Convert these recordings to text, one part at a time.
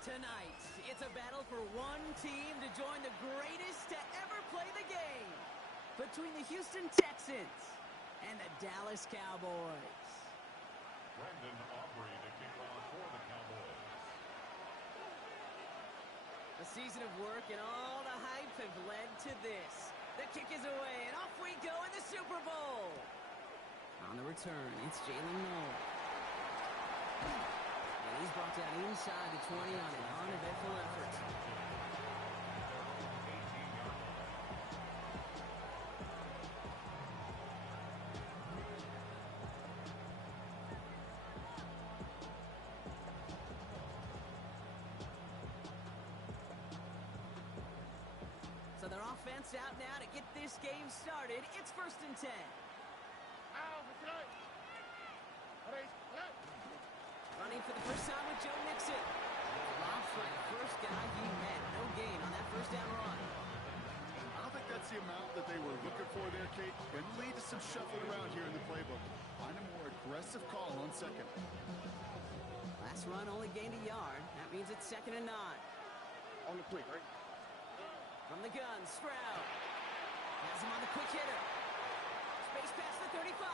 Tonight, it's a battle for one team to join the greatest to ever play the game. Between the Houston Texans and the Dallas Cowboys. Brandon Aubrey to kick off for the Cowboys. A season of work and all the hype have led to this. The kick is away, and off we go in the Super Bowl. On the return, it's Jalen Noel. And he's brought down inside the 20 on an uneventful effort. So their offense out now to get this game started. It's 1st and 10. Running for the first time with Joe Mixon. Lobs by the first guy he met. No gain on that first down run. I don't think that's the amount that they were looking for there, Kate. Going to lead to some shuffling around here in the playbook. Find a more aggressive call on second. Last run only gained a yard. That means it's 2nd and 9. On the quick, right? From the gun, Stroud. Has him on the quick hitter. Space past the 35.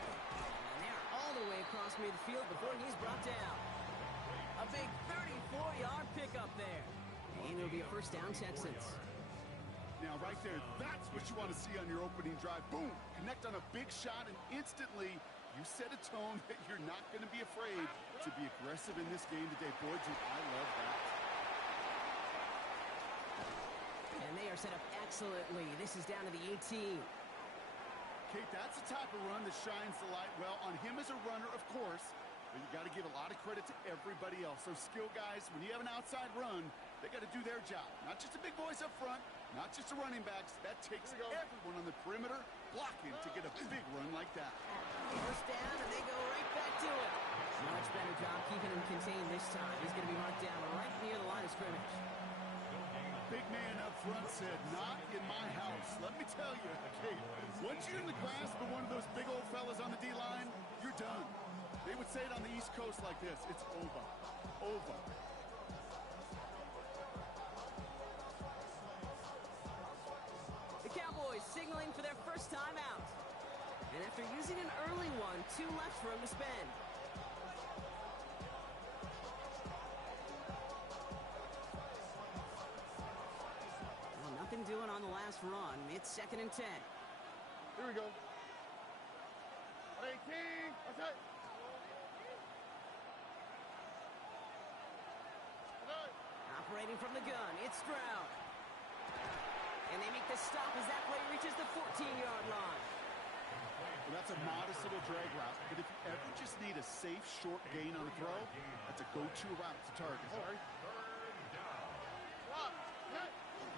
And they're all the way across midfield before he's brought down. A big 34-yard pickup there. And it'll be a first down, Texans. Now, right there, that's what you want to see on your opening drive. Boom! Connect on a big shot, and instantly, you set a tone that you're not going to be afraid to be aggressive in this game today. Boy, dude, I love that. And they are set up excellently. This is down to the 18. Kate, that's the type of run that shines the light well on him as a runner, of course, but you got to give a lot of credit to everybody else. Those skill guys, when you have an outside run, they got to do their job. Not just the big boys up front, not just the running backs. That takes everyone on the perimeter blocking to get a big run like that. First down, and they go right back to it. Much better job keeping him contained this time. He's going to be marked down right near the line of scrimmage. Big man up front said, not in my house. Let me tell you, Kate, once you're in the grasp of one of those big old fellas on the D-line, you're done. They would say it on the East Coast like this, it's over. Over. The Cowboys signaling for their first time out. And after using an early one, 2 left for him to spend. Nothing doing on the last run. It's 2nd and 10. Here we go. 18. Okay. Operating from the gun, it's Stroud. And they make the stop as that play reaches the 14-yard line. Well, that's a modest little drag route, but if you ever just need a safe, short gain on the throw, that's a go-to route to target. All right.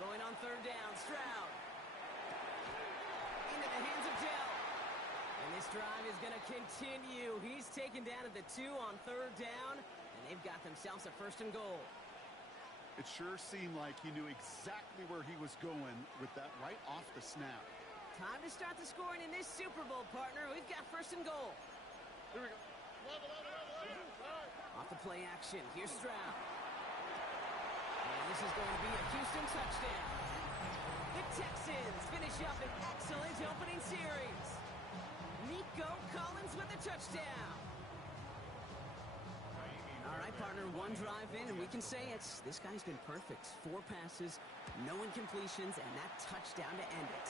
Going on 3rd down, Stroud. Into the hands of Dell. And this drive is going to continue. He's taken down at the 2 on 3rd down, and they've got themselves a 1st and goal. It sure seemed like he knew exactly where he was going with that right off the snap. Time to start the scoring in this Super Bowl, partner. We've got 1st and goal. Here we go. Off the play action, here's Stroud. And this is going to be a Houston touchdown. The Texans finish up an excellent opening series. Nico Collins with a touchdown. All right, partner, 1 drive in, and we can say it's this guy's been perfect. 4 passes, no incompletions, and that touchdown to end it.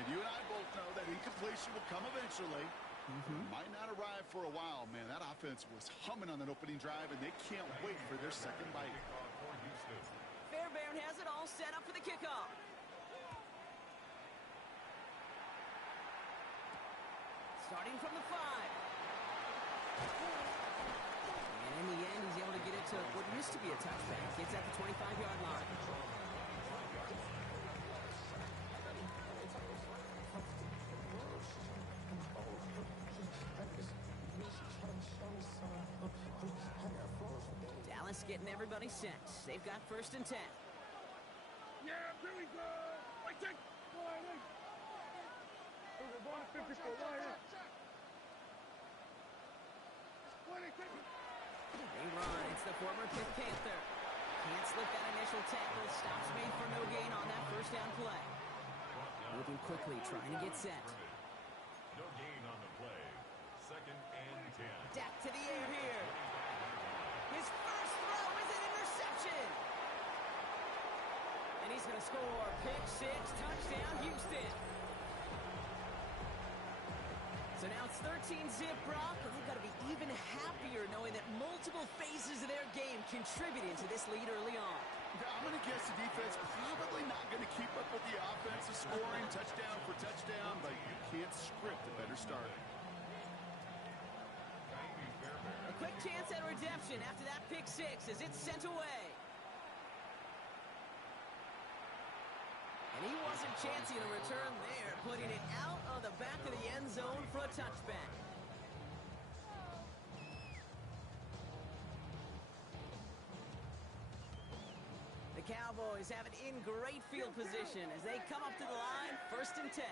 And you and I both know that incompletion will come eventually. Might not arrive for a while, man. That offense was humming on that opening drive, and they can't wait for their second bite. Fairbairn has it all set up for the kickoff. Starting from the 5. And in the end, he's able to get it to what used to be a touchback. It's at the 25-yard line. Dallas getting everybody set. They've got 1st and 10. Yeah, here we go. Wait, check. Go ahead. We're going to 54. Go ahead. They run. It's the former Panther. Stops made for no gain on that first down play. Moving quickly, trying to get set. No gain on the play. 2nd and 10. Dak to the air here. His first throw is an interception. And he's going to score. Pick 6, touchdown, Houston. So now it's 13-zip, Brock, and they've got to be even happier knowing that multiple phases of their game contributed to this lead early on. Yeah, I'm going to guess the defense probably not going to keep up with the offense of scoring touchdown for touchdown, but you can't script a better start. A quick chance at redemption after that pick 6 as it's sent away. And he wasn't chancing a return there, putting it out of the back of the end zone for a touchback. The Cowboys have it in great field position as they come up to the line, 1st and 10.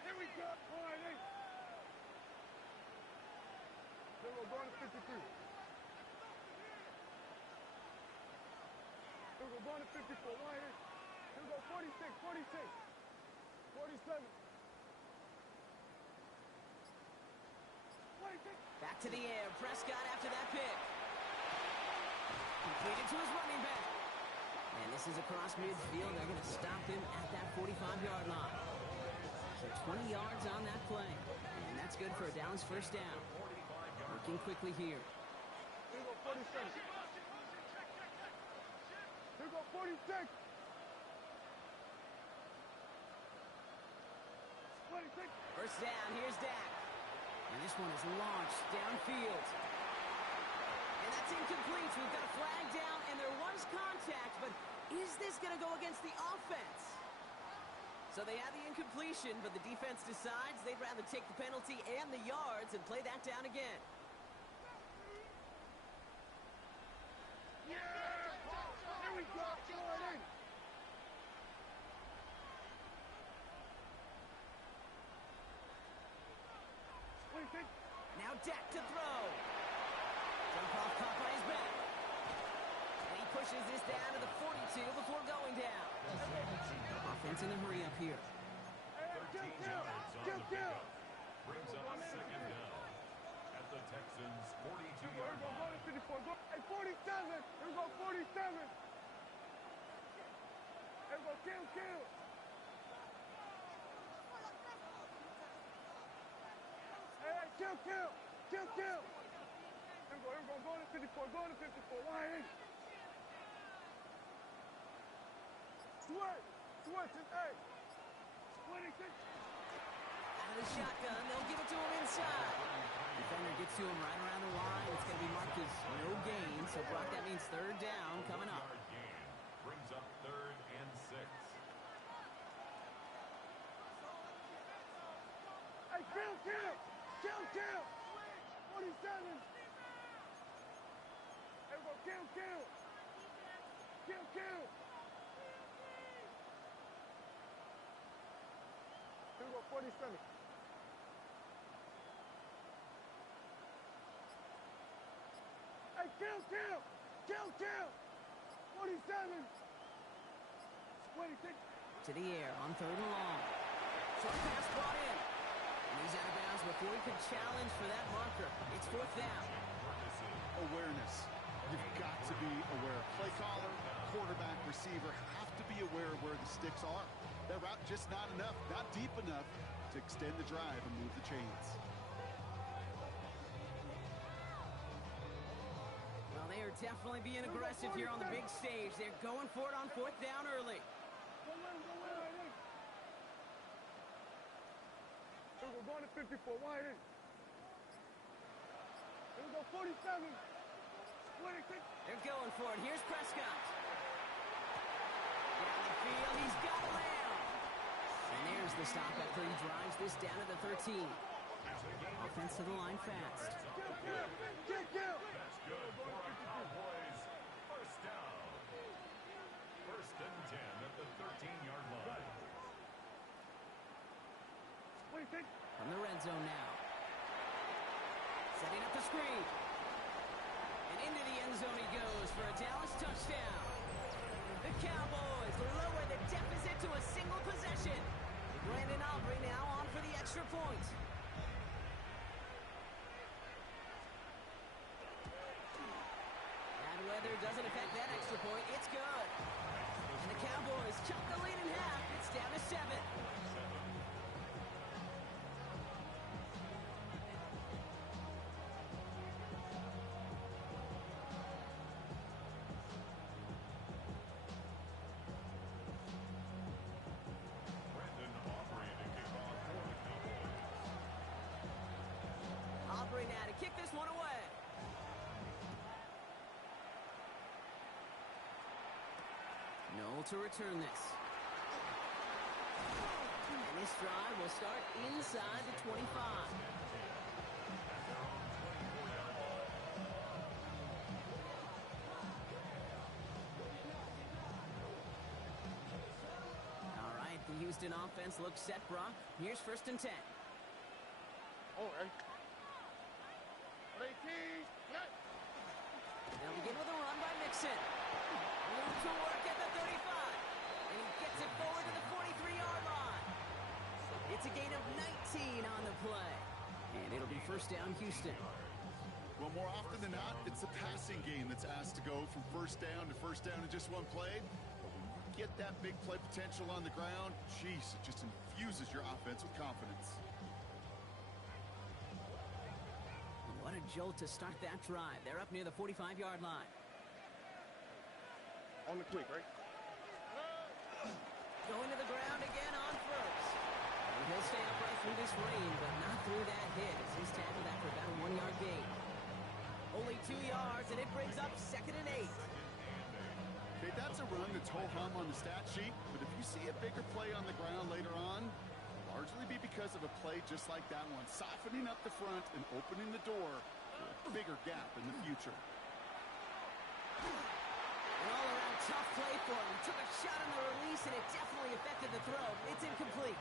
Here we go. All right, hey. Then we're going to 53. Then we're going to 54. All right, hey. Here we go, 46, 46, 47. 46. Back to the air. Prescott after that pick. Completed to his running back. And this is across midfield. They're going to stop him at that 45-yard line. So 20 yards on that play. And that's good for a Dallas first down. Working quickly here. Here we go, 47. Here we go, 46. 26. First down, here's Dak. And this one is launched downfield. And that's incomplete. We've got a flag down, and there was contact, but is this going to go against the offense? So they have the incompletion, but the defense decides they'd rather take the penalty and the yards and play that down again. Yeah! Here we go. All right, hey. Now Dak to throw. Jump off caught by his back. And he pushes this down to the 42 before going down. Offense in a hurry up here. 13 yards on the pickup. Brings up 2nd down at the Texans' 42-yard line. 54. Go. Hey, 47. Here we go, 47. Here we go, kill. Hey, kill. Here we go, go to 54, go to 54. Why ain't? Switch, just hey. 26. Out of the shotgun, they'll give it to him inside. Defender gets to him right around the line. It's going to be marked as no gain. So, Brock, that means 3rd down coming up. Gain brings up 3rd and 6. Hey, kill. 47. Hey, go, kill. Here we go, 47. Hey, kill. 47. 26. To the air on 3rd and long. Short pass brought in. And he's out of bounds before he could challenge for that marker. It's 4th down. Awareness. You've got to be aware. Play caller, quarterback, receiver have to be aware of where the sticks are. That route just not enough, not deep enough to extend the drive and move the chains. Well, they are definitely being aggressive here on the big stage. They're going for it on 4th down early. Here we go, going to 54, wide in. Here we go, 47. 26. They're going for it. Here's Prescott. Down the field, he's got a lamb. And there's the stop after he drives this down to the 13. Offense to the line fast. Kill. That's good for our Cowboys. First down. 1st and 10 at the 13-yard line. 26. From the red zone now. Setting up the screen. And into the end zone he goes for a Dallas touchdown. The Cowboys cut the lead in half. It's down to 7. Aubrey now to kick this one away. Noel to return this. And this drive will start inside the 25. All right, the Houston offense looks set, Brock. Here's 1st and 10. All right. They'll begin with a run by Mixon. Move to work at the 35. And he gets it forward to the 43-yard line. It's a gain of 19 on the play. And it'll be 1st down, Houston. Well, more often than not, it's the passing game that's asked to go from 1st down to 1st down in just one play. But when you get that big play potential on the ground, geez, it just infuses your offense with confidence. What a jolt to start that drive. They're up near the 45-yard line. On the quick, right? Going to the ground again on 1st. And he'll stay upright through this rain, but not through that hit as he's tackled after about a 1-yard gain. Only 2 yards, and it brings up 2nd and 8. Okay, that's a run that's ho-hum on the stat sheet, but if you see a bigger play on the ground later on, largely be because of a play just like that one, softening up the front and opening the door for a bigger gap in the future. An all-around tough play for him. He took a shot on the release, and it definitely affected the throw. It's incomplete.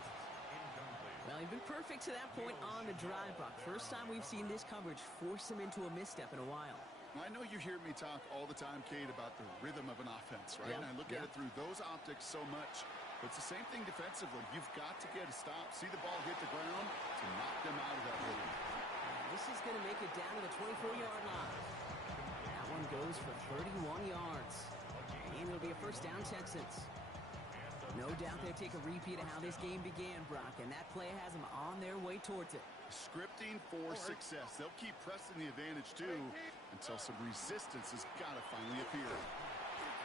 Well, he's been perfect to that point on the drive, Brock. First time we've seen this coverage force him into a misstep in a while. I know you hear me talk all the time, Kate, about the rhythm of an offense, right? Yep, And I look at it through those optics so much. But it's the same thing defensively. You've got to get a stop, see the ball hit the ground to knock them out of that rhythm. This is going to make it down to the 24-yard line. That one goes for 31 yards. And it'll be a 1st down, Texans. No doubt they'll take a repeat of how this game began, Brock, and that play has them on their way towards it. Scripting for success. They'll keep pressing the advantage, too, until some resistance has got to finally appear.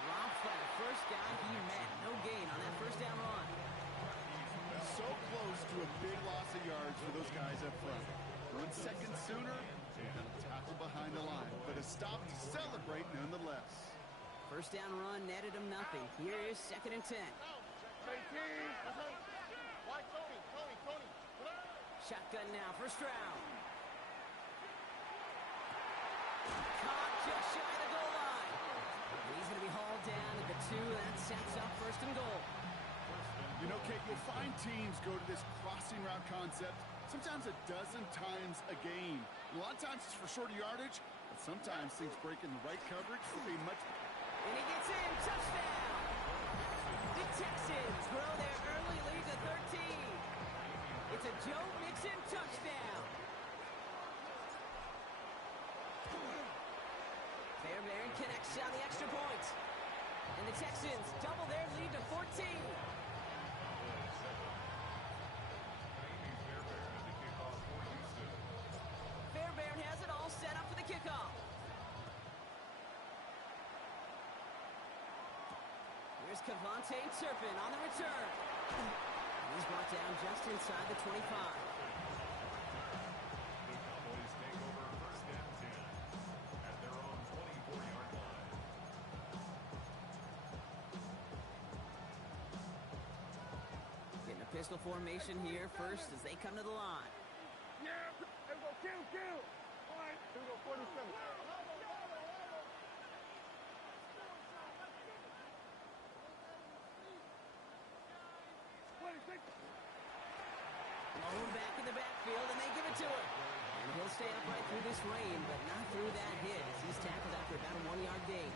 Dropped by the first guy he met. No gain on that 1st down run. So close to a big loss of yards for those guys up front. 1 second sooner, they've got a tackle behind the line, but a stop to celebrate nonetheless. 1st down run netted him nothing. Here is 2nd and 10. Shotgun now for Stroud. Caught just shy of the goal line. And he's going to be hauled down at the 2. That sets up 1st and goal. You know, Kate, you'll find teams go to this crossing route concept sometimes a dozen times a game. A lot of times it's for shorter yardage, but sometimes things break in the right coverage will be much... And he gets in. Touchdown. The Texans grow their early lead to 13. It's a Joe Mixon touchdown. Fairbairn connects on the extra point. And the Texans double their lead to 14. Fairbairn has it all set up for the kickoff. Here's Cavante Turpin on the return. And he's brought down just inside the 25. Getting a pistol formation here first as they come to the line. Yeah, there we go, kill. All right, here we go, 47. Owned back in the backfield, and they give it to him. And he'll stay upright through this rain, but not through that hit as he's tackled after about a 1-yard gain.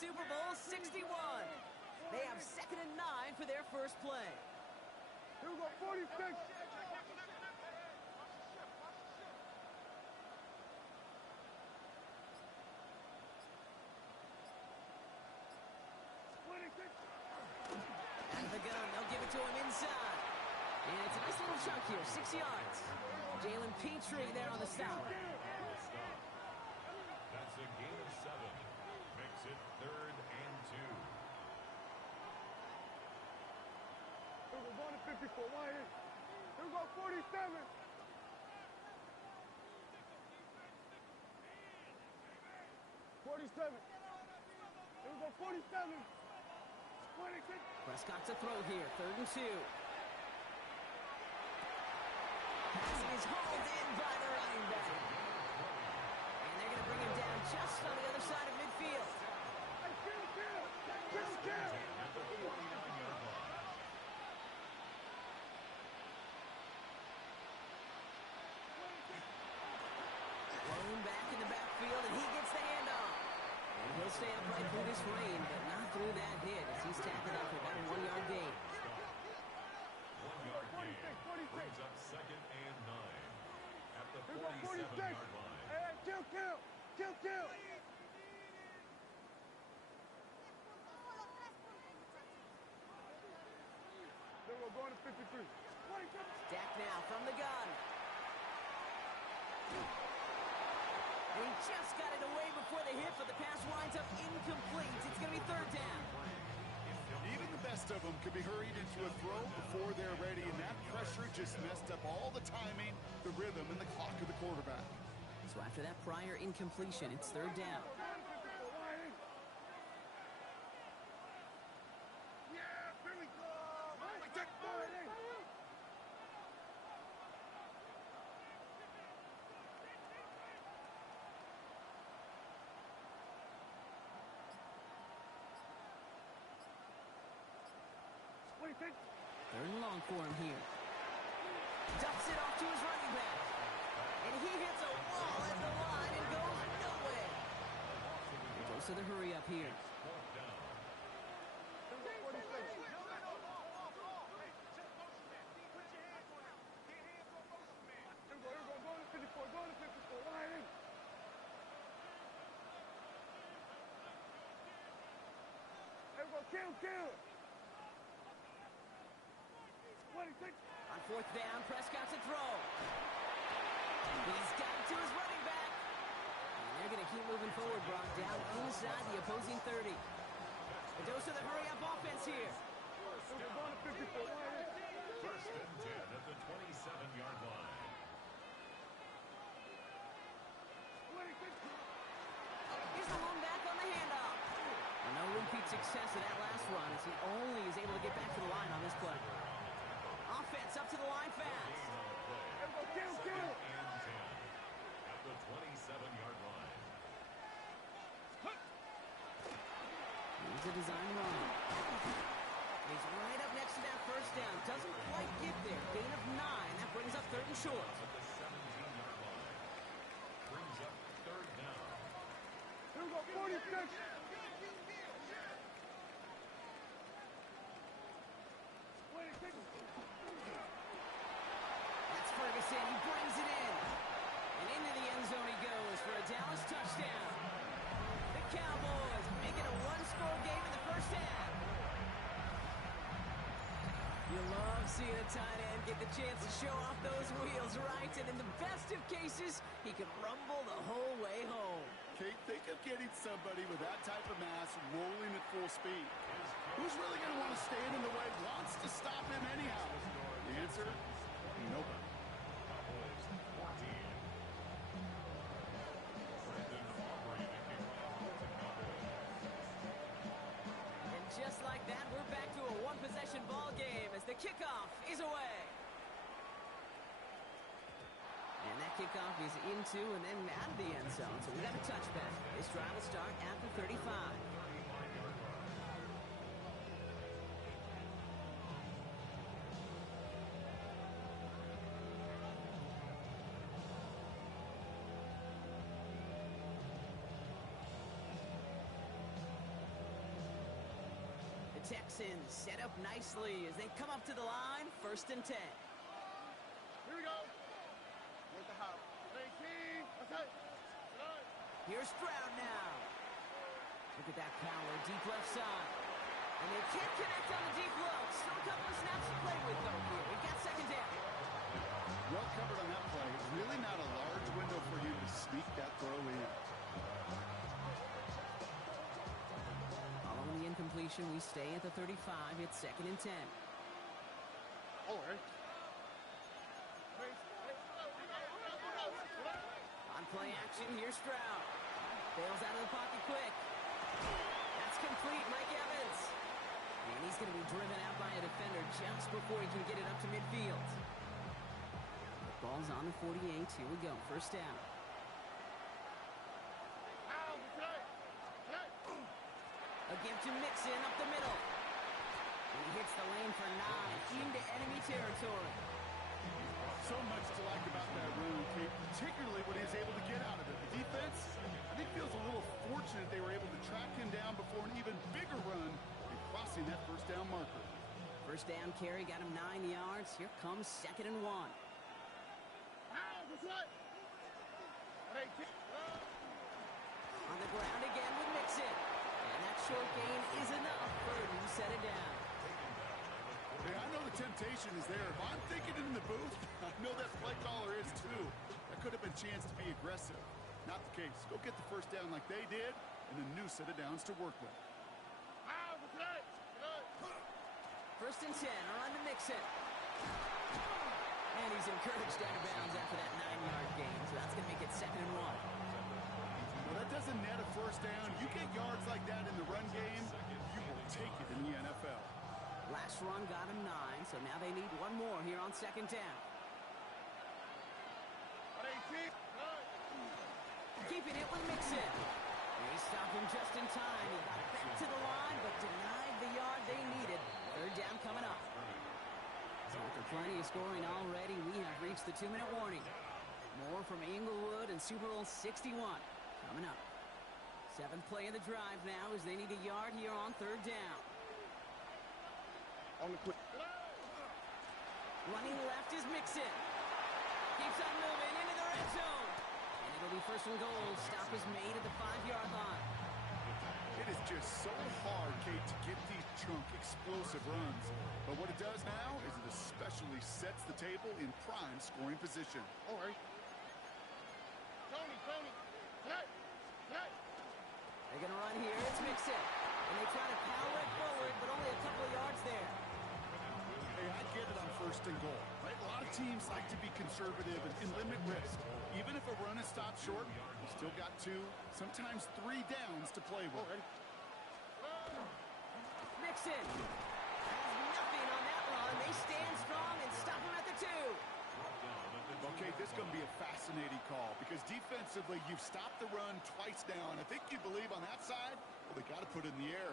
Super Bowl 61. They have 2nd and 9 for their first play. Here we go, 46. Out of the gun, they'll give it to him inside. And it's a nice little chunk here, 6 yards. Jalen Petrie there on the stop. That's a gain of 7. Makes it 3rd and 2. Here we go, going to 54. Wide in. Here we go, 47. Here we go, 47. 26. Prescott to throw here, 3rd and 2. Pass is hauled in by the running back. And they're going to bring him down just on the other side of midfield. Thrown back in the backfield, and he gets the handoff. And he'll stay upright through this rain, but not through that hit as he's tackled up for about a 1-yard gain. 1-yard gain. Brings up 2nd and 9 at the 47-yard line. Hey, kill. Then we're going to 53. Dak now from the gun. And he just got it away before the hit, but the pass winds up incomplete. It's going to be 3rd down. Even the best of them could be hurried into a throw before they're ready, and that pressure just messed up all the timing, the rhythm, and the clock of the quarterback. So after that prior incompletion, it's 3rd down. Third and long for him here. Ducks it off to his running back. And he hits a wall at the line and goes nowhere. He goes to the hurry up here. Kill. On 4th down, Prescott to throw. He's got it to his running back. And they're going to keep moving forward, Brock, down inside the opposing 30. The dose of the hurry-up offense here. First and 10 at the 27-yard line. Here's the home back on the handoff. And no repeat success of that last run as he only is able to get back to the line on this play. Offense up to the line fast. Kill. And 10 at the 27-yard line. Here's a design run. He's right up next to that first down. Doesn't quite get there. Gain of 9. That brings up 3rd and short. At the 17-yard line. Brings up 3rd down. Here we go, 46. That's Ferguson. He brings it in. And into the end zone he goes for a Dallas touchdown. The Cowboys make it a 1-score game in the first half. You love seeing a tight end get the chance to show off those wheels, right? And in the best of cases, he could rumble the whole way home. Kate, think of getting somebody with that type of mass rolling at full speed. Who's really going to want to stand in the way, wants to stop him anyhow? The answer? Nobody. Cowboys 14. Brandon Aubrey making room with the Cowboys. And just like that, we're back to a one-possession ball game as the kickoff is away. And that kickoff is into and then out of the end zone. So we got a touchback. This drive will start at the 35. Texans set up nicely as they come up to the line, 1st and 10. Here we go. Where's the house? 18. Okay. Here's Stroud now. Look at that power, deep left side. And they can't connect on the deep look. Still a couple of snaps to play with, though, here. We've got 2nd down. Well covered on that play. Really not a large window for you to sneak that throw in. Following the incompletion, we stay at the 35. It's 2nd and 10. All right. On play action, here's Stroud. Bails out of the pocket quick. That's complete, Mike Evans. And he's going to be driven out by a defender just before he can get it up to midfield. The ball's on the 48. Here we go, 1st down. A give to Mixon up the middle. And he hits the lane for 9 into enemy territory. So much to like about that run, Kate, particularly what he was able to get out of it. The defense, I think, feels a little fortunate they were able to track him down before an even bigger run and crossing that 1st down marker. 1st down carry got him 9 yards. Here comes 2nd and 1. On the ground again with Mixon. And that short gain is enough for a new set of down. Hey, I know the temptation is there. If I'm thinking it in the booth, I know that play caller is too. That could have been a chance to be aggressive. Not the case. Go get the 1st down like they did, and a new set of downs to work with. 1st and 10, around to Mixon. And he's encouraged out of bounds after that 9-yard gain, so that's going to make it 2nd and 1. Well, that doesn't net a 1st down. You get yards like that in the run game, you will take it in the NFL. Last run got him 9, so now they need one more here on 2nd down. Keeping it with Mixon. They stopped him just in time. He got back to the line, but denied the yard they needed. 3rd down coming up. So after plenty of scoring already, we have reached the 2-minute warning. More from Inglewood and Super Bowl 61 coming up. 7th play of the drive now as they need a yard here on 3rd down. On the quick. Running left is Mixon. Keeps on moving into the red zone. And it'll be 1st and goal. Stop is made at the 5-yard line. It is just so hard, Kate, to get these chunk explosive runs. But what it does now is it especially sets the table in prime scoring position. All right. Tony. Hey. They're going to run here. It's Mixon. And they try to power it forward, but only a couple of yards there. Hey, I get it on 1st and goal, right? A lot of teams like to be conservative and limit risk. Even if a run is stopped short, you still got 2, sometimes 3 downs to play with. Mixon has nothing on that run. They stand strong and stop him at the 2. Okay, this is going to be a fascinating call because defensively, you've stopped the run twice now, and I think you believe on that side, well, they got to put it in the air.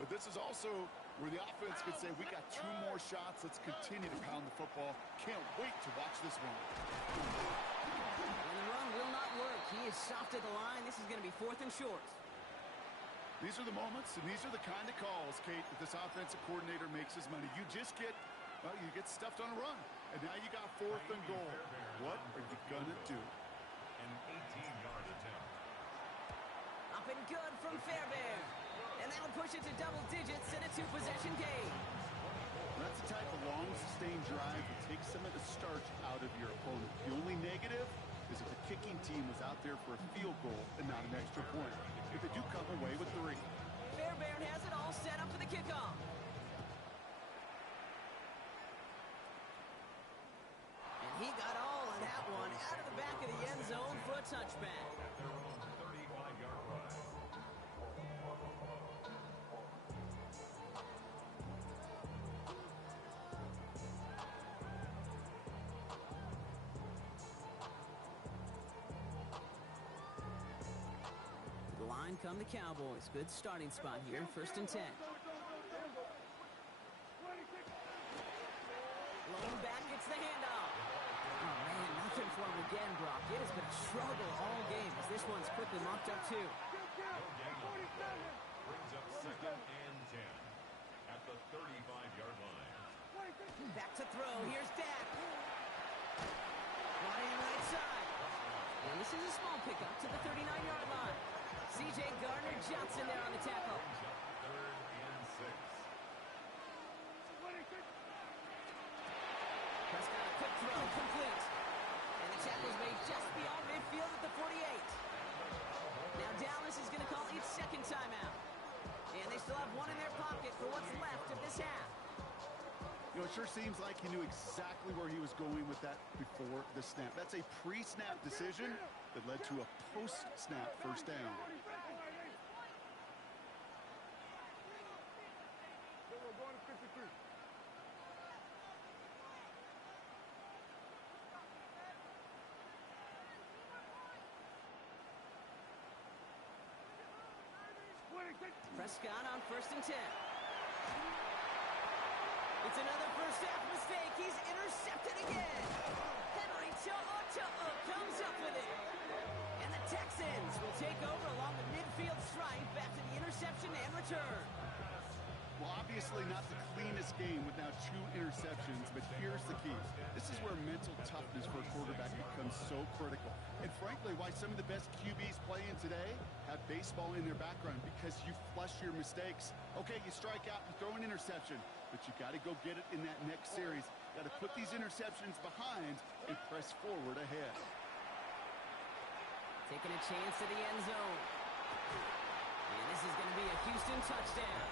But this is also where the offense could say, we got 2 more shots. Let's continue to pound the football. Can't wait to watch this one. And the run will not work. He is soft at the line. This is going to be 4th and short. These are the moments, and these are the kind of calls, Kate, that this offensive coordinator makes his money. You just get, well, you get stuffed on a run. And now you got 4th and goal. What are you going to do? An 18-yard attempt. Up and good from Fairbairn. And that'll push it to double digits in a 2-possession game. That's the type of long, sustained drive that takes some of the starch out of your opponent. The only negative is if the kicking team was out there for a field goal and not an extra point. If they do come away with 3. Fairbairn has it all set up for the kickoff. And he got all of that one out of the back of the end zone for a touchback. At their own 35-yard line. To the line come the Cowboys. Good starting spot here. 1st and 10. Lone back gets the handoff. Oh, man, nothing for him again, Brock. It has been a struggle all game as this one's quickly mopped up, too. Brings up 2nd and 10. 35-yard line. Back to throw. Here's Dak. Brought in right side. And this is a small pickup to the 39-yard line. C.J. Gardner-Johnson there on the tackle. Third and 6. Prescott, a quick throw, complete. And the tackle's made just beyond midfield at the 48. Now Dallas is going to call its second timeout. And they still have one in their pocket for what's left of this half. You know, it sure seems like he knew exactly where he was going with that before the snap. That's a pre-snap decision that led to a post-snap first down. Prescott on 1st and 10. It's another first half mistake. He's intercepted again. Henry To'o comes up with it. And the Texans will take over along the midfield stripe after the interception and return. Well, obviously not the cleanest game with now 2 interceptions, but here's the key. This is where mental toughness for a quarterback becomes so critical. And frankly, why some of the best QBs playing today have baseball in their background, because you flush your mistakes. Okay, you strike out, you throw an interception, but you got to go get it in that next series. Got to put these interceptions behind and press forward ahead. Taking a chance to the end zone. And this is going to be a Houston touchdown.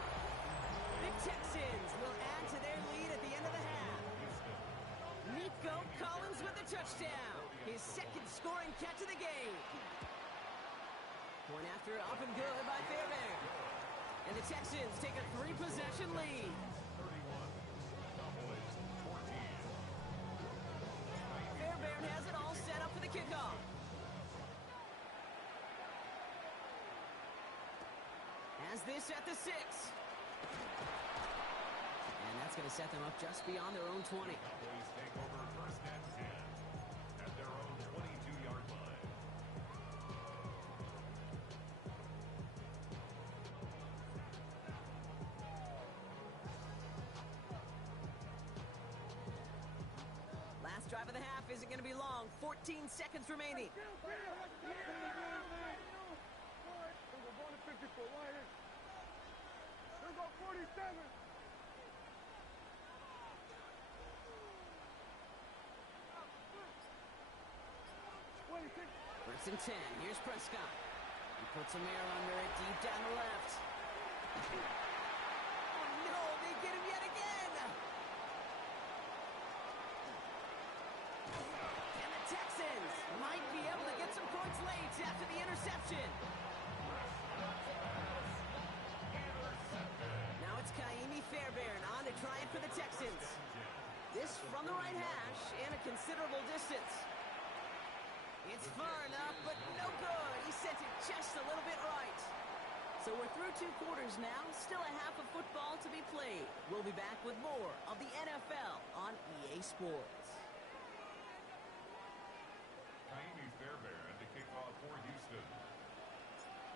The Texans will add to their lead at the end of the half. Nico Collins with the touchdown. His second scoring catch of the game. Point after up and good by Fairbairn. And the Texans take a 3-possession lead. 31. Cowboys 14. Fairbairn has it all set up for the kickoff. Has this at the 6. And that's going to set them up just beyond their own 20. Cowboys take over 1st and 10 at their own 22-yard line. Last drive of the half isn't going to be long. 14 seconds remaining. There's about 47. First and 10. Here's Prescott. He puts some air under it deep down the left. Oh, no. They get him yet again. And the Texans might be able to get some points late after the interception. Now it's Kaimi Fairbairn on to try it for the Texans. This from the right hash and a considerable distance. It's far enough, but no good. He sent it just a little bit right. So we're through 2 quarters now. Still a half of football to be played. We'll be back with more of the NFL on EA Sports. Kaimi Fairbairn to kick off for Houston.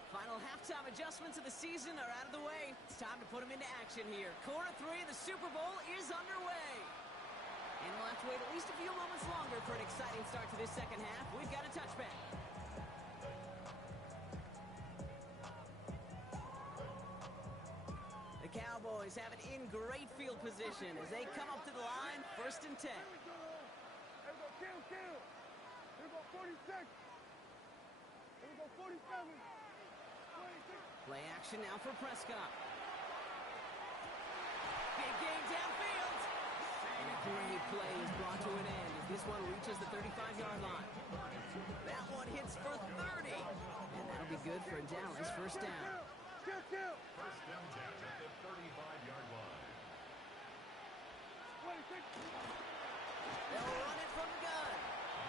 Final halftime adjustments of the season are out of the way. It's time to put them into action here. Quarter 3 of the Super Bowl is underway. And we'll have to wait at least a few moments longer for an exciting start to this second half. We've got a touchback. The Cowboys have it in great field position as they come up to the line, 1st and 10. There we go, kill. There we go, 46. There we go, 47. 26. Play action now for Prescott. Big game downfield. And a great play is brought to an end as this one reaches the 35-yard line. That one hits for 30. And that'll be good for a Dallas first down. Kill. First and 10 at the 35-yard line. 26. They'll run it from the gun.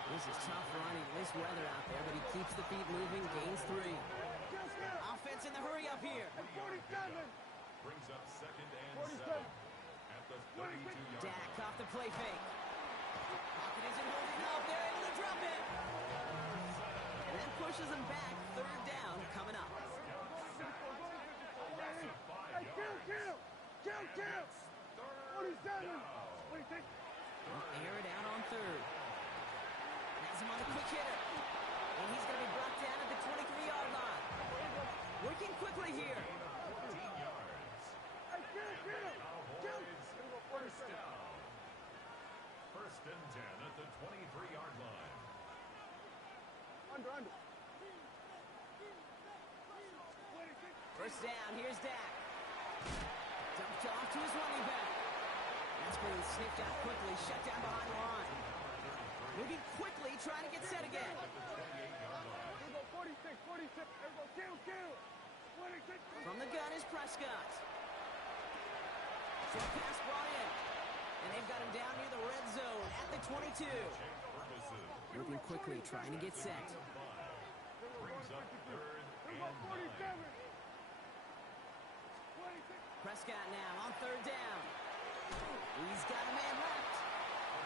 This is tough running this weather out there, but he keeps the feet moving, gains 3. Offense in the hurry up here. 47. Brings up 2nd and 7 at the 32-yard line. Dak off the play fake. Pocket isn't holding up. They're able to drop it. And that pushes them back. 3rd down coming up. Hey, kill. 47. 26. They'll air it out on third. Has him on the quick hitter. And he's going to be brought down at the 23-yard line. Working quickly here. 14 yards. Hey, kill. Cowboys, first down. First and 10 at the 23-yard line. Under. First down, here's Dak. Dumped off to his running back. That's being sniffed out quickly, shut down behind the line. Moving quickly, trying to get set again. Here we go, 46. Here we go, kill. 26. From the gun is Prescott. Short pass brought in. And they've got him down near the red zone at the 22. Moving quickly, trying to get set. Brings up third Here we go, and 47. 9. 26. Prescott now on third down. He's got a man left.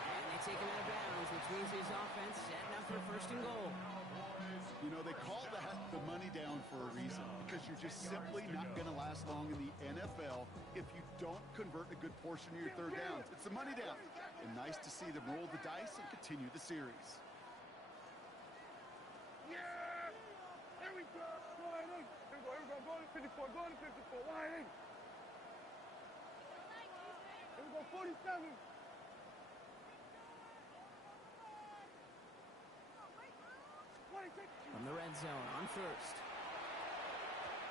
And they take him out of bounds, which means his offense setting up for first and goal. You know, they call that the money down for a reason, because you're just simply not going to last long in the NFL if you don't convert a good portion of your third downs. It's the money down. And nice to see them roll the dice and continue the series. Yeah! Here we go. Line in. Here we go. Go to 54. Line in. Here we go, 47. From the red zone on first.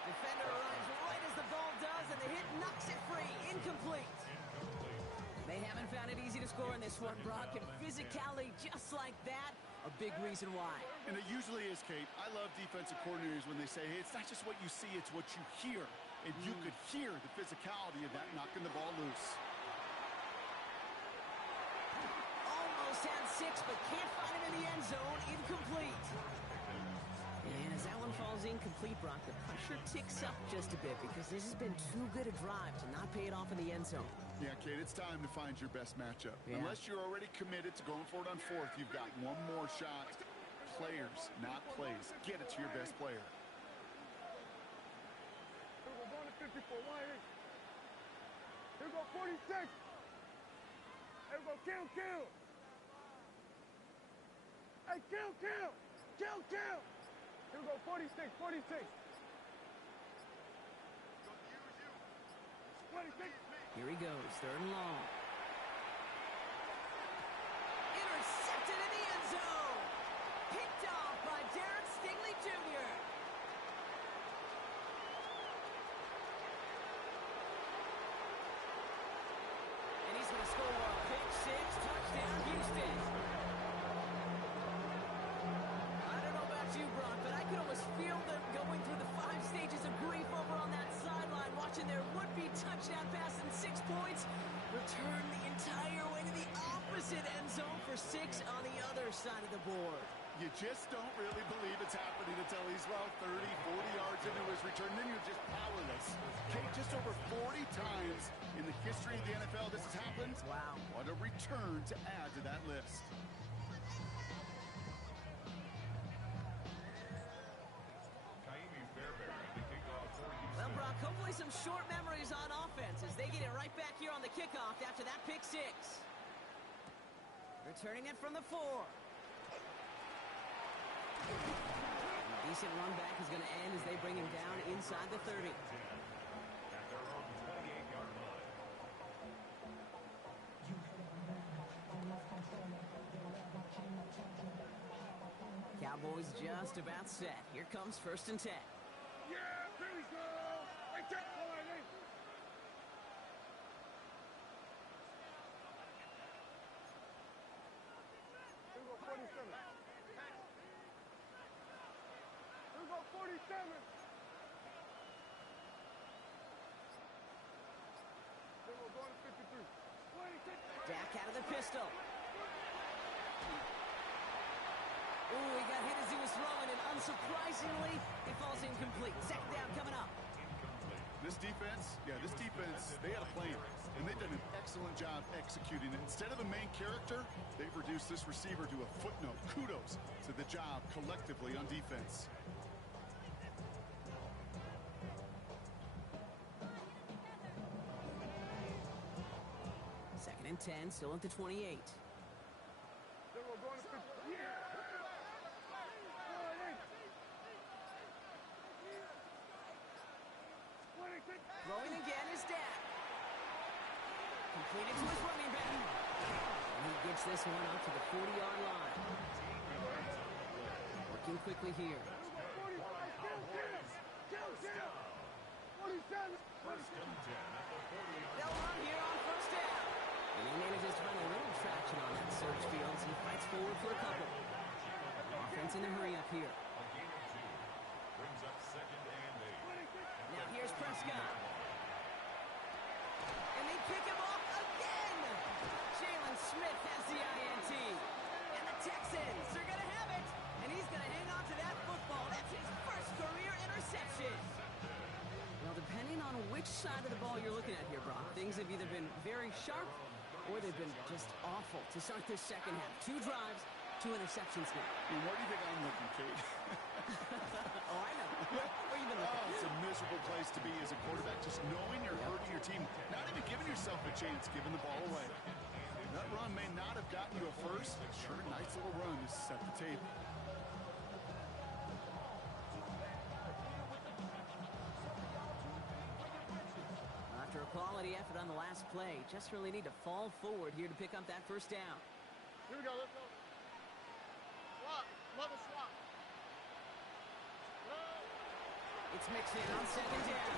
Defender arrives right as the ball does, and the hit knocks it free. Incomplete. They haven't found it easy to score in this one, Brock, and physicality just like that, a big reason why. And it usually is, Kate. I love defensive coordinators when they say, hey, it's not just what you see, it's what you hear. And you could hear the physicality of that knocking the ball loose. Almost had 6, but can't find him in the end zone. Incomplete. And as that one falls incomplete, Brock, the pressure ticks up just a bit because this has been too good a drive to not pay it off in the end zone. Yeah, Kate, it's time to find your best matchup. Yeah. Unless you're already committed to going for it on fourth, you've got one more shot. Players, not plays. Get it to your best player. Here we go, going to 54. Line in. Here we go, 46. Here we go, kill. Hey, kill. Here we go, 46. 26. Here he goes, third and long. Intercepted in the end zone. Picked off by Derek Stingley Jr. And he's going to score a pick six, touchdown Houston. I don't know about you, Brock, but I could almost feel them going through the 5 stages of grief over on that sideline, watching their would-be touchdown pass in 6 points return the entire way to the opposite end zone for 6 on the other side of the board. You just don't really believe it's happening until he's, 30, 40 yards into his return. Then you're just powerless. Kate, just over 40 times in the history of the NFL this has happened. Wow. What a return to add to that list. Well, Brock, hopefully some short memories on offense as they get it right back here on the kickoff after that pick 6. Returning it from the 4. Decent run back is going to end as they bring him down inside the 30. At their own 28-yard line. Cowboys just about set. Here comes first and 10. Yeah, here we go. Hey, check the line in. Here we go, 47. Here we go, 47. Here we go, going to 53. 26. Dak out of the pistol. Ooh, he got hit as he was throwing, and unsurprisingly, it falls incomplete. Second down coming up. This defense, they had a plan, and they've done an excellent job executing it. Instead of the main character, they've reduced this receiver to a footnote. Kudos to the job collectively on defense. 10, still at the 28. There we go, going to 50. Yeah! Throwing again is Dak. Completed to his running back. And he gets this one up to the 40-yard line. Working quickly here. First and 10 at the 40-yard They'll run here on first down. And he manages to find a little traction on that search field as he fights forward for a couple. Offense in the hurry up here. A gain of 2. Brings up second and 8. Now here's Prescott. And they pick him off again. Jalen Smith has the INT. And the Texans are going to have it. And he's going to hang on to that football. That's his first career interception. Well, depending on which side of the ball you're looking at here, Brock, things have either been very sharp or they've been just awful to start this second half. 2 drives, 2 interceptions now. And where do you think I'm looking, Kate? Oh, I know. Where you been looking? Oh, it's a miserable place to be as a quarterback, just knowing you're hurting your team, not even giving yourself a chance, giving the ball away. That run may not have gotten you a first, but sure, nice little run to set the table. After a quality effort on the last play, just really need to fall forward here to pick up that first down. Here we go, let's go. Swap, level swap. It's mixed in on second down.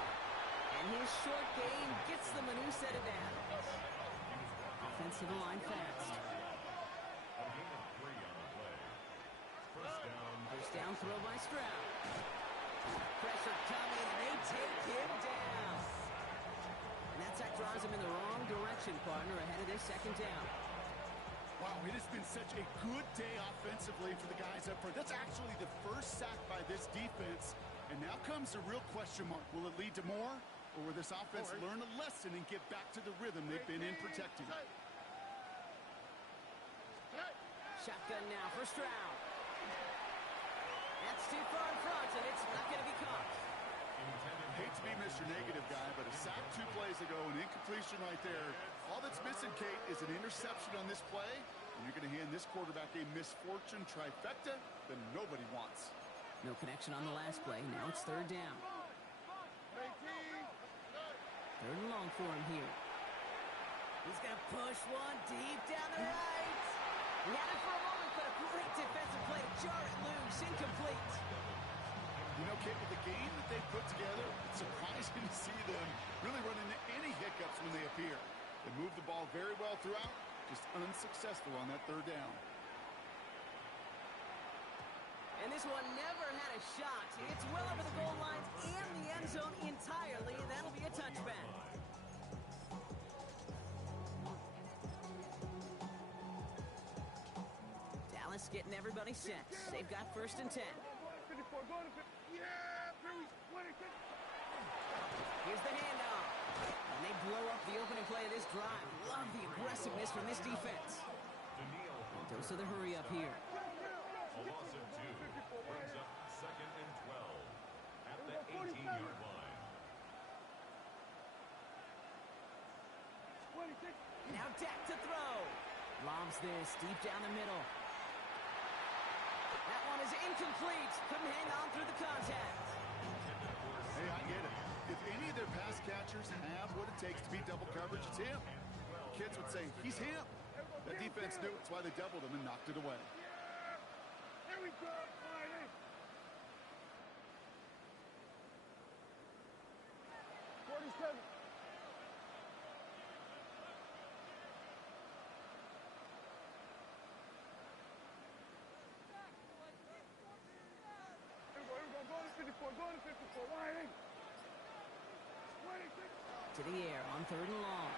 And his short game gets them a new set of downs. Offense to the line fast. A gain of 3 on the play. First down. First down throw by Stroud. Pressure coming, and they take him down. And that sack drives him in the wrong direction, partner, ahead of this second down. Wow, it has been such a good day offensively for the guys up front. That's actually the first sack by this defense. And now comes the real question mark. Will it lead to more? Or will this offense learn a lesson and get back to the rhythm they've been in protecting? Shotgun now for Stroud. That's too far in front, and it's not going to be caught. Hate to be Mr. Negative guy, but a sack 2 plays ago, an incompletion right there. All that's missing, Kate, is an interception on this play, and you're going to hand this quarterback a misfortune trifecta that nobody wants. No connection on the last play. Now it's third down. Third and long for him here. He's going to push one deep down the right. He had it for a moment, but a great defensive play to jar it loose. Incomplete. You know, Kate, with the game that they put together, it's surprising to see them really run into any hiccups when they appear. They move the ball very well throughout, just unsuccessful on that third down. And this one never had a shot. It's well over the goal lines and the end zone entirely, and that'll be a touchback. Dallas getting everybody set. They've got first and 10. 54, going to 50. Yeah, Perry, 26. Here's the handoff. And they blow up the opening play of this drive. Love the aggressiveness from this defense. Dose of the hurry up here. A loss of 2 brings up second and 12 at the 18-yard line. 26. Now Dak to throw. Lobs this deep down the middle. That one is incomplete. Couldn't hang on through the contact. Hey, I get it. If any of their pass catchers have what it takes to beat double coverage, it's him. Kids would say, he's him. That defense knew it. That's why they doubled him and knocked it away. Here we go, Friday. 47. Here we go, going to 54, going to 54, Friday. 26. To the air on third and long.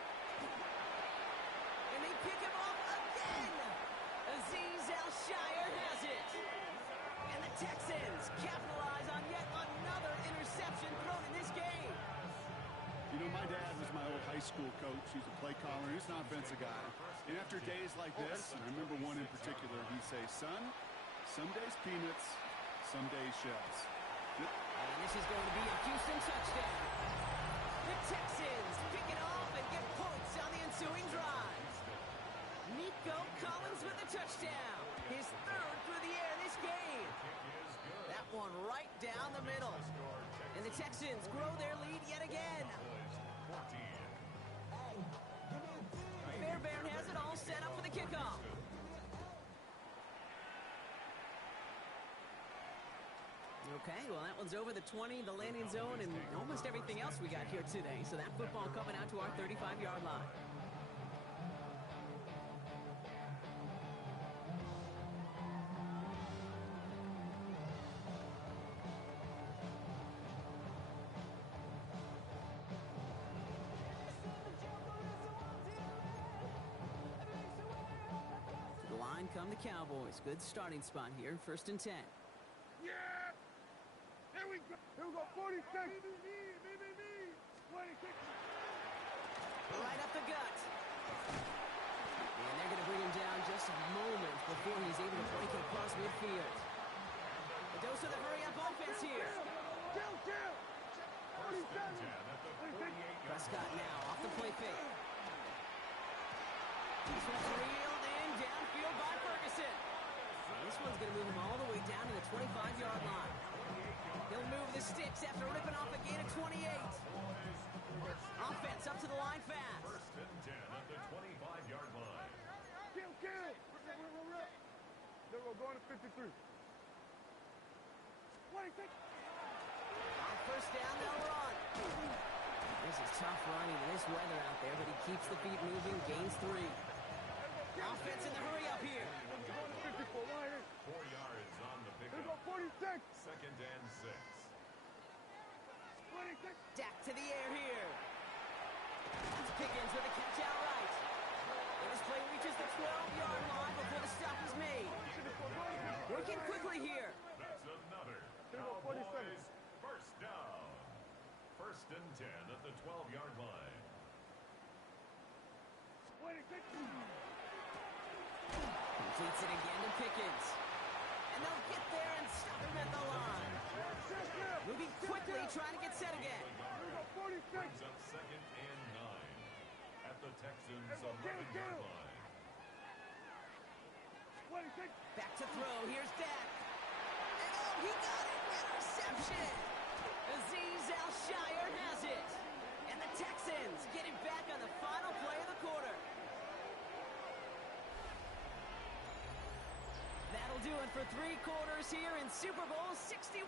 And they pick him off again. Azeez Al-Shire has it. And the Texans capitalize on yet another interception thrown in this game. You know, my dad was my old high school coach. He's a play caller. He's an offensive guy. And after days like this, and I remember one in particular, he'd say, son, some days peanuts, some days shells. And this is going to be a Houston touchdown. The Texans pick it off and get points on the ensuing drive. Nico Collins with a touchdown. His third through the air this game. That one right down the middle. And the Texans grow their lead yet again. Fairbairn has it all set up for the kickoff. Okay, well, that one's over the 20, the landing zone, and almost everything else we got here today. So that football coming out to our 35-yard line. To the line come the Cowboys. Good starting spot here, 1st and 10. Yeah! Here we go! Here we go, 46! Me! 26! Right up the gut. And they're going to bring him down just a moment before he's able to break it across midfield. A dose of the hurry-up offense here. Kill! 47! Prescott now off the play fake. This one's reeled in downfield by Ferguson. This one's going to move him all the way down to the 25-yard line. He'll move the sticks after ripping off a gain of 28. Offense up to the line fast. 1st and 10 at the 25-yard line. Kill! Then we're going to 53. 26! On 1st down, they'll run. This is tough running in this weather out there, but he keeps the feet moving, gains 3. Offense in the hurry-up here. Going to 54, 4 yards on the Here we go, pickup. 46! 2nd and 6. 26! Dak to the air here. That's Pickens with a catch outright. And this play reaches the 12-yard line before the stop is made. Working quickly here. That's another. Here we go, 47. Cowboys, 1st down. 1st and 10 at the 12-yard line. 26! Completes it again to Pickens. And they'll get there and stop him at the line. Moving quickly, trying to get set again. Here we go, 46! Brings up 2nd and 9 at the Texans' 11-yard line. 26! Back to throw. Here's Dak. And oh, he got it. Interception. Azeez Al-Shire has it. And the Texans get it back on the final play of the quarter. That'll do it for 3 quarters here in Super Bowl 61.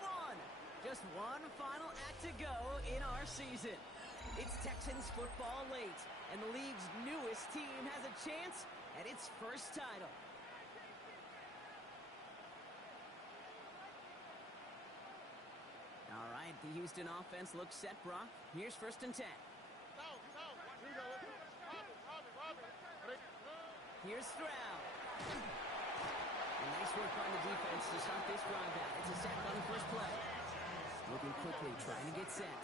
Just one final act to go in our season. It's Texans football late, and the league's newest team has a chance at its first title. All right, the Houston offense looks set, Brock. Here's 1st and 10. Here's Stroud. And nice work by the defense to start this drive out. It's a sack on the first play. Moving quickly, trying to get set.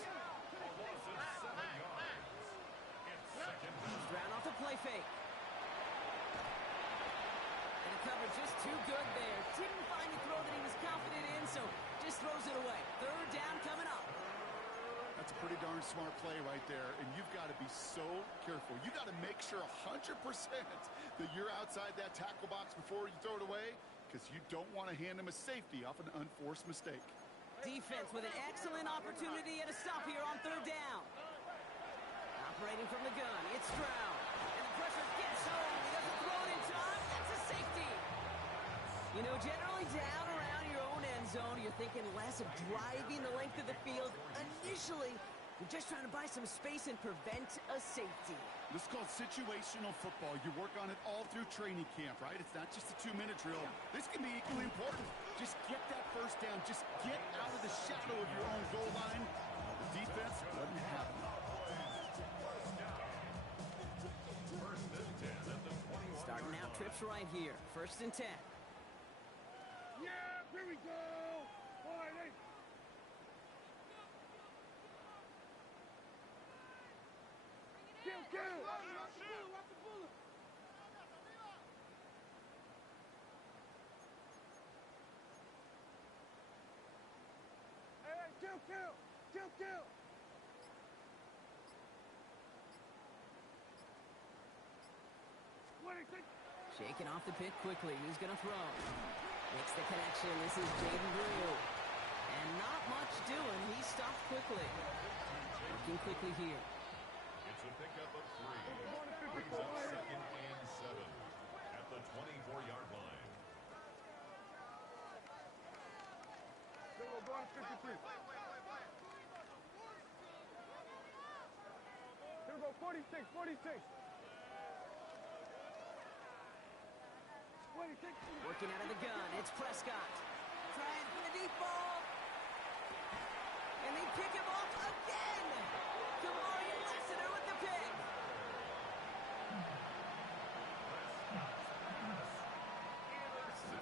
Stroud off the play fake. And the cover just too good there. Didn't find the throw that he was confident in, so just throws it away. 3rd down coming up. That's a pretty darn smart play right there, and you've got to be so careful. You got to make sure 100% that you're outside that tackle box before you throw it away, because you don't want to hand him a safety off an unforced mistake. Defense with an excellent opportunity and a stop here on 3rd down. Operating from the gun, it's Stroud. And the pressure gets home. He doesn't throw it in time. That's a safety. You know, generally down around your own end zone, you're thinking less of driving the length of the field. Initially, you're just trying to buy some space and prevent a safety. This is called situational football. You work on it all through training camp, right? It's not just a 2-minute drill. This can be equally important. Just get that first down. Just get out of the shadow of your own goal line. The defense doesn't have it. Starting out trips right here. 1st and 10. Yeah, here we go! All right, hey. Kill! Watch the bullet! Hey, kill! 26! Shaking off the pick quickly. Who's going to throw? Makes the connection. This is Jaden Brew. And not much doing. He stopped quickly. Working quickly here. It's a pickup of 3. Brings up 2nd and 7 at the 24-yard line. Go on 53. Here we go, 46, 46. 26. Working out of the gun. It's Prescott. Trying for the deep ball. And they pick him off again. Kamarian Lassiter with the pick.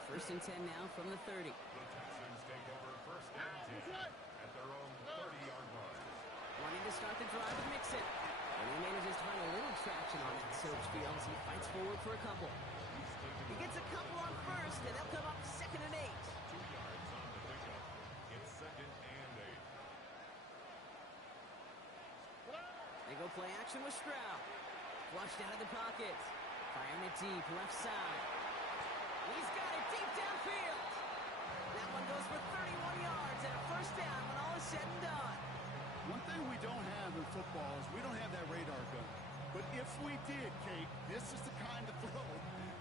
First and 10 now from the 30. The Texans take over 1st and 10 at their own 30-yard line. Wanting to start the drive with Mixon. And he manages to find a little traction on that search field as he fights forward for a couple. He gets a couple on first, and they'll come up 2nd and 8. 2 yards on the pickup. It's 2nd and 8. They go play action with Stroud. Flushed out of the pocket. Firing it deep, left side. He's got it deep downfield. That one goes for 31 yards and a first down when all is said and done. One thing we don't have in football is we don't have that radar gun. But if we did, Kate, this is the kind of throw,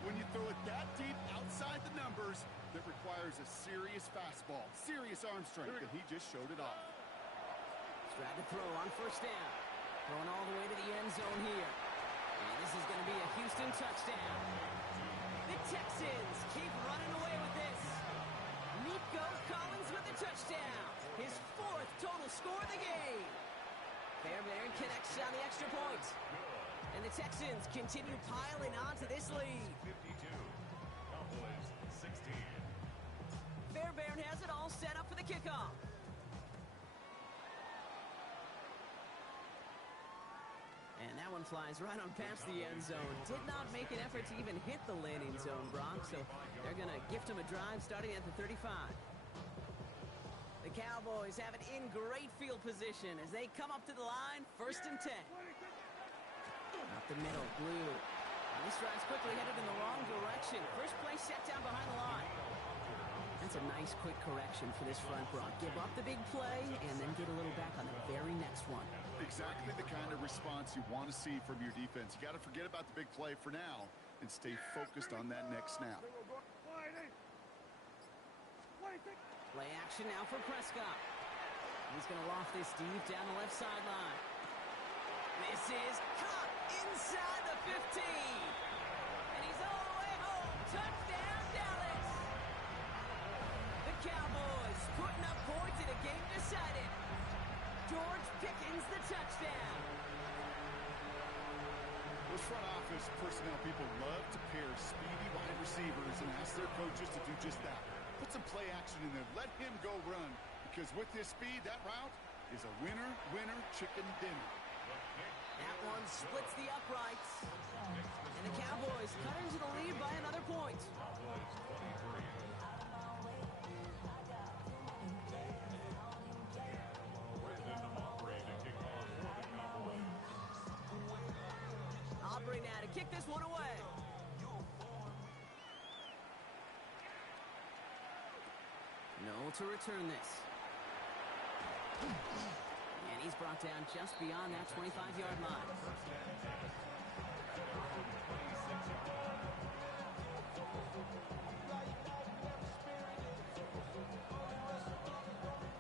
when you throw it that deep outside the numbers, that requires a serious fastball, serious arm strength, and he just showed it off. Stroud to throw on first down. Throwing all the way to the end zone here. And this is going to be a Houston touchdown. The Texans keep running away with this. Nico Collins with the touchdown. His 4th total score of the game. Fairbairn connects on the extra point. And the Texans continue piling on to this lead. 52. Cowboys 16. Fairbairn has it all set up for the kickoff. And that one flies right on past the end zone. Did not make an effort to even hit the landing zone, Brock. So they're going to gift him a drive starting at the 35. The Cowboys have it in great field position as they come up to the line, 1st and 10. Up the middle, Blue. And this drive's quickly headed in the wrong direction. First play set down behind the line. That's a nice quick correction for this front, Brock. Give up the big play and then get a little back on the very next one. Exactly the kind of response you want to see from your defense. You got to forget about the big play for now and stay focused on that next snap. Play action now for Prescott. He's going to loft this deep down the left sideline. This is caught inside the 15. And he's all the way home. Touchdown, Dallas. The Cowboys putting up points in a game decided. George Pickens the touchdown. Those front office personnel people love to pair speedy wide receivers and ask their coaches to do just that. Put some play action in there. Let him go run. Because with his speed, that route is a winner, winner, chicken dinner. That one splits the uprights. And the Cowboys cut into the lead by another point. Aubrey now to kick this one away. No to return this. And he's brought down just beyond that 25-yard line.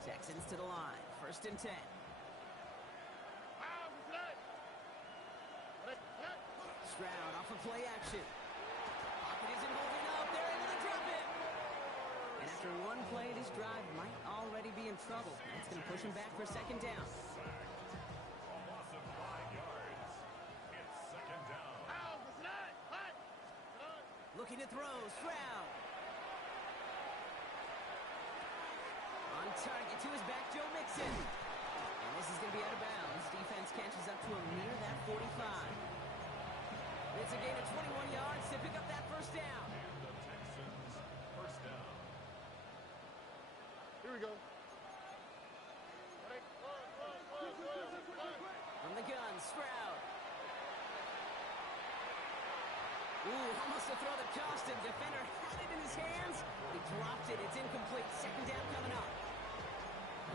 Texans to the line. 1st and 10. Stroud off of play action. Pocket isn't holding up. They're able to drop it. And after one play, this drive might already be in trouble. That's going to push him back for 2nd down. A loss of 5 yards. It's 2nd down. Looking to throw. Stroud. On target to his back, Joe Mixon. And this is going to be out of bounds. Defense catches up to him near that 45. It's a gain of 21 yards to pick up that 1st down. And the Texans 1st down. Here we go. From the gun, Stroud. Ooh, almost to throw that cost him. Defender had it in his hands. He dropped it. It's incomplete. Second down coming up.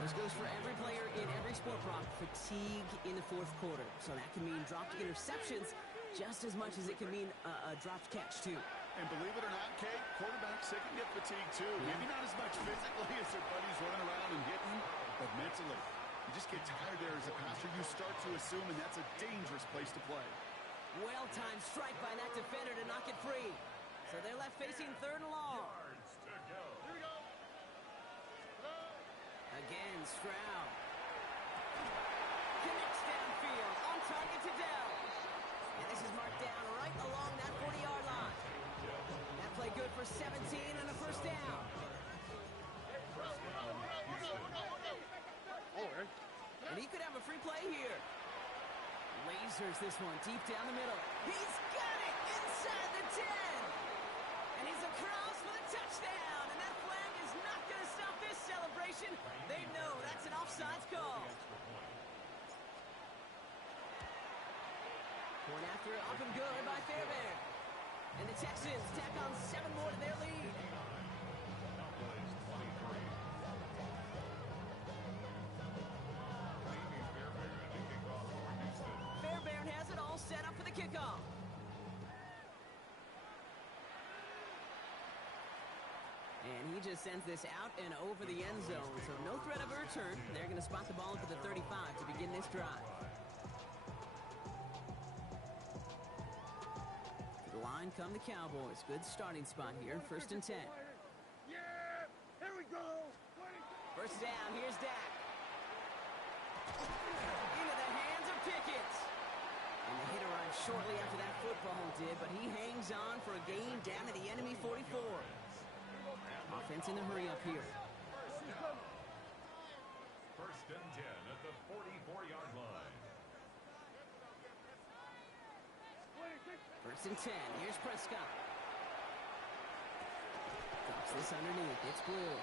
This goes for every player in every sport, Brock. Fatigue in the fourth quarter. So that can mean dropped interceptions just as much as it can mean a dropped catch, too. And believe it or not, Kate, quarterbacks, they can get fatigued, too. Yeah. Maybe not as much physically as their buddies running around and hitting, but mentally. You just get tired there as a passer. You start to assume, and that's a dangerous place to play. Well-timed strike by that defender to knock it free. So they're left facing third and long. Yards to go. Here we go. Again, Stroud. Connects downfield, on target to Dell. And this is marked down right along that 40-yard line. That play good for 17 and a first down. And he could have a free play here. Lasers this one deep down the middle. He's got it inside the 10. And he's across for the touchdown. And that flag is not going to stop this celebration. They know that's an offsides call. Point after up and good by Fairbairn. And the Texans tack on 7 more to their lead. Fairbairn has it all set up for the kickoff. And he just sends this out and over the end zone. So no threat of a return. They're going to spot the ball for the 35 to begin this drive. To the line come the Cowboys. Good starting spot here. First and 10. Yeah! Here we go! First down. Here's Dak. Into the hands of Pickett. And the hit arrived shortly after that football did, but he hangs on for a gain down to the enemy 44. Offense in the hurry up here. First and 10 at the 44-yard line. First and 10. Here's Prescott. Drops this underneath. It's blue.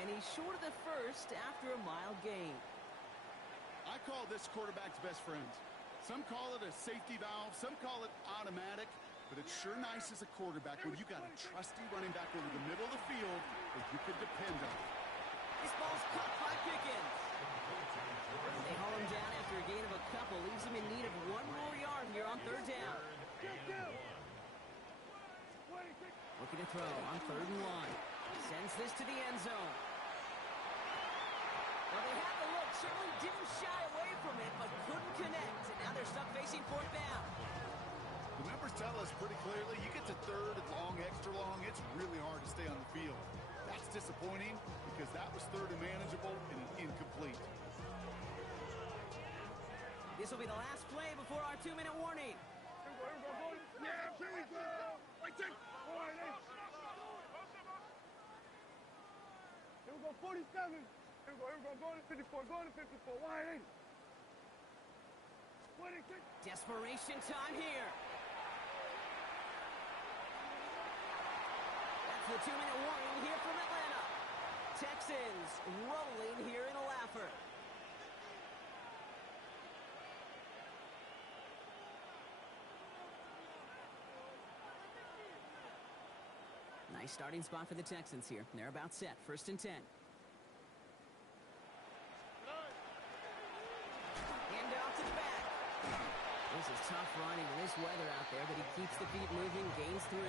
And he's short of the first after a mile gain. I call this quarterback's best friend. Some call it a safety valve. Some call it automatic. But it's sure nice as a quarterback when you got a trusty running back over the middle of the field that you can depend on. This ball's caught by Pickens. They haul him down after a gain of a couple. Leaves him in need of 1 more yard here on third down. Looking to throw on third and 1. Sends this to the end zone. Well, they had the look. Certainly didn't shy away from it, but couldn't connect. And now they're stuck facing fourth down. The numbers tell us pretty clearly, you get to third and long, extra long, it's really hard to stay on the field. That's disappointing because that was third and manageable and an incomplete. This will be the last play before our 2-minute warning. Yeah, here we go! Right there! Here we go, 47. Here we go, go to 54, go to 54, wide 80. 26. Desperation time here. That's the 2-minute warning here from Atlanta. Texans rolling here in a laugher. Nice starting spot for the Texans here. They're about set. First and 10. Hand off to the back. This is tough running in this weather out there, but he keeps the feet moving, gains 3.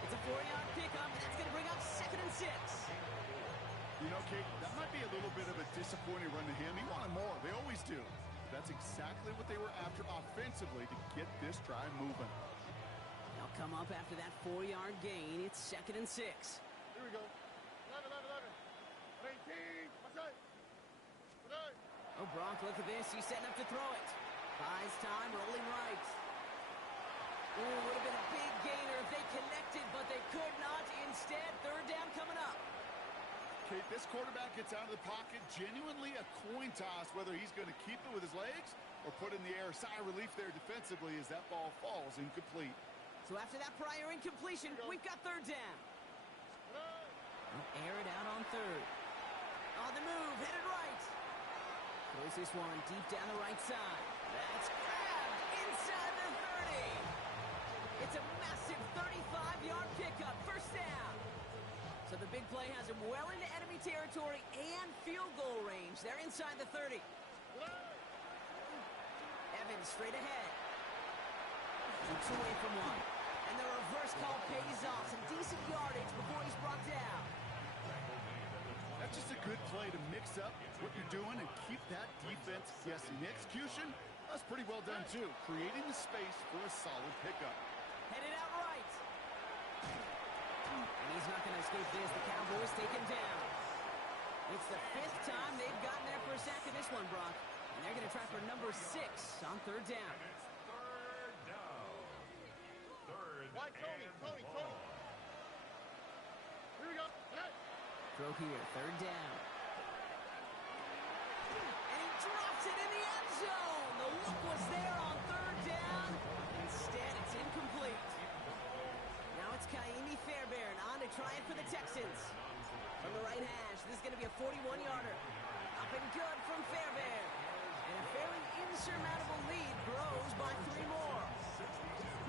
It's a 4-yard pickup, and that's going to bring up second and 6. You know, Kate, that might be a little bit of a disappointing run to him. He wanted more. They always do. That's exactly what they were after offensively to get this drive moving. They'll come up after that 4-yard gain. It's second and 6. Here we go. 11, 18, my side. Oh, Brock, look at this. He's setting up to throw it. Buys time, rolling right. Ooh, would have been a big gainer if they connected, but they could not. Instead, third down coming up. Kate, this quarterback gets out of the pocket, genuinely a coin toss, whether he's going to keep it with his legs or put in the air. Sigh of relief there defensively as that ball falls incomplete. So after that prior incompletion, we've got third down. They'll air it out on third. On the move, headed right. Throws this one deep down the right side. That's grabbed inside the 30. It's a massive 35-yard pickup, first down. So the big play has him well into enemy territory and field goal range. They're inside the 30. Evans straight ahead. Keeps away from one. And the reverse call pays off. Some decent yardage before he's brought down. That's just a good play to mix up what you're doing and keep that defense guessing. The execution, that's pretty well done too. Creating the space for a solid pickup. Headed out right. And he's not going to escape this. The Cowboys take him down. It's the 5th time they've gotten there for a sack in this one, Brock. And they're going to try for number 6 on 3rd down. Third down. Why, Tony? Here we go. Hey. Throw here, 3rd down. And he drops it in the end zone. The look was there on 3rd down. Instead, it's incomplete. Now it's Kaimi Fairbairn on to try it for the Texans. From the right hash, this is going to be a 41-yarder. Up and good from Fairbairn. And a fairly insurmountable lead grows by 3 more.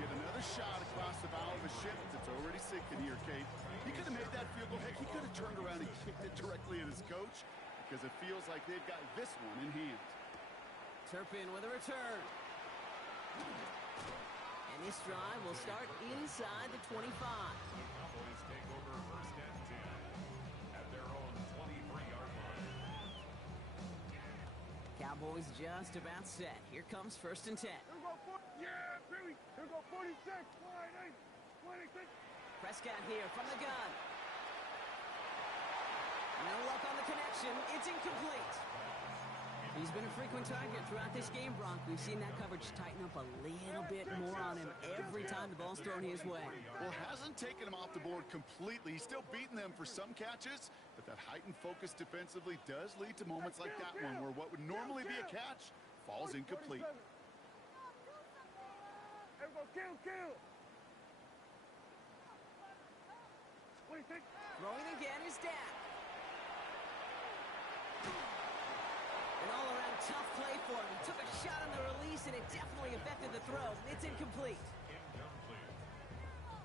Get another shot across the bow of a ship that's already sinking here, Kate. He could have made that field goal. Heck, he could have turned around and kicked it directly at his coach because it feels like they've got this one in hand. Turpin with a return. And this drive will start inside the 25. Cowboys take over first and 10 at their own 23-yard line. Cowboys just about set. Here comes 1st and 10. Here we go, yeah, baby. Here we go, 46, 26. Prescott here from the gun. No luck on the connection. It's incomplete. He's been a frequent target throughout this game, Brock. We've seen that coverage tighten up a little bit more on him every time the ball's thrown his way. Well, hasn't taken him off the board completely. He's still beating them for some catches, but that heightened focus defensively does lead to moments like that one where what would normally be a catch falls incomplete. Here we go, kill. 26. Throwing again is Dak. An all-around tough play for him. He took a shot on the release, and it definitely affected the throw. It's incomplete.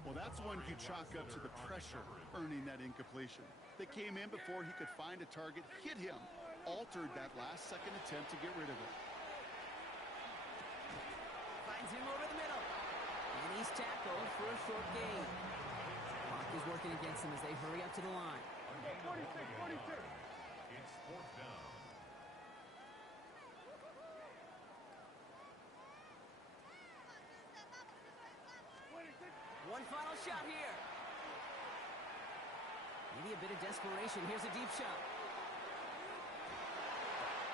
Well, that's one you chalk up to the pressure earning that incompletion. They came in before he could find a target, hit him, altered that last-second attempt to get rid of it. Finds him over the middle. And he's tackled for a short gain. Clock is working against him as they hurry up to the line. 46. It's 4th down. One final shot here. Maybe a bit of desperation. Here's a deep shot.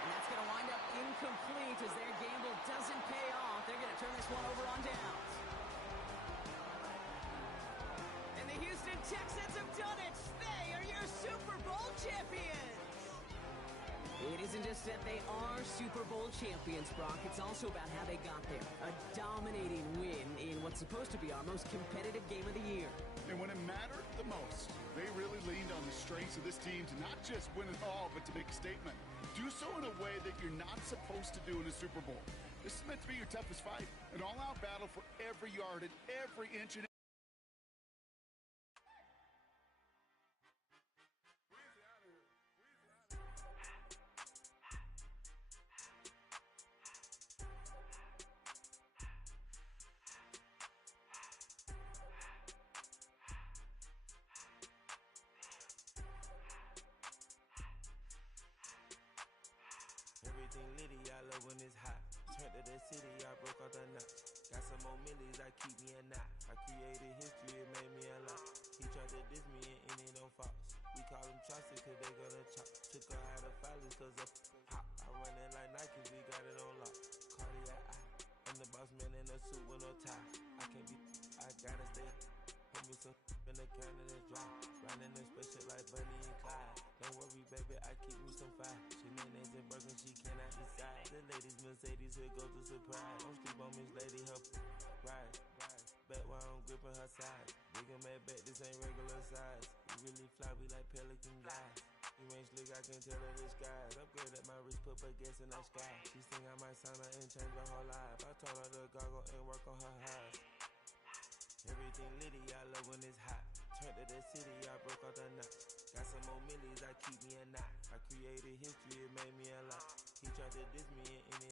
And that's going to wind up incomplete as their gamble doesn't pay off. They're going to turn this one over on downs. And the Houston Texans have done it. They are your Super Bowl champions. It isn't just that they are Super Bowl champions, Brock. It's also about how they got there. A dominating win in what's supposed to be our most competitive game of the year. And when it mattered the most, they really leaned on the strengths of this team to not just win it all, but to make a statement. Do so in a way that you're not supposed to do in a Super Bowl. This is meant to be your toughest fight. An all-out battle for every yard and every inch and Everything litty, I love when it's hot. Turned to the city, I broke out the notch. Got some more millies, I keep me a knot. I created history, it made me a lot. He tried to diss me and it don't false. We call them Chaucer cause they gonna chop. Took her out of filers cause of hot. I run it like Nike, we got it on lock. Cardiac eye. I'm the boss man in a suit with no tie. I can't be, I gotta stay. Put me some in the can and it's dry. Riding in special like Bunny and Clyde. Don't worry, baby, I keep me some fire. She mayonnaise and burger, she cannot decide. The ladies Mercedes, here go to surprise. Don't sleep on Miss Lady, help ride. Back while I'm gripping her side. Big and mad back, this ain't regular size. We really fly, we like pelican guys. You ain't slick, I can tell her disguise. Upgrade at my wrist, put her gas in that sky. She sing I might sign her and change her whole life. I told her to goggle and work on her eyes. Everything litty, I love when it's hot. Turned to the city, I broke out the notch. Got some more millies, I keep me a knot. I created history, it made me a lot. He tried to diss me in any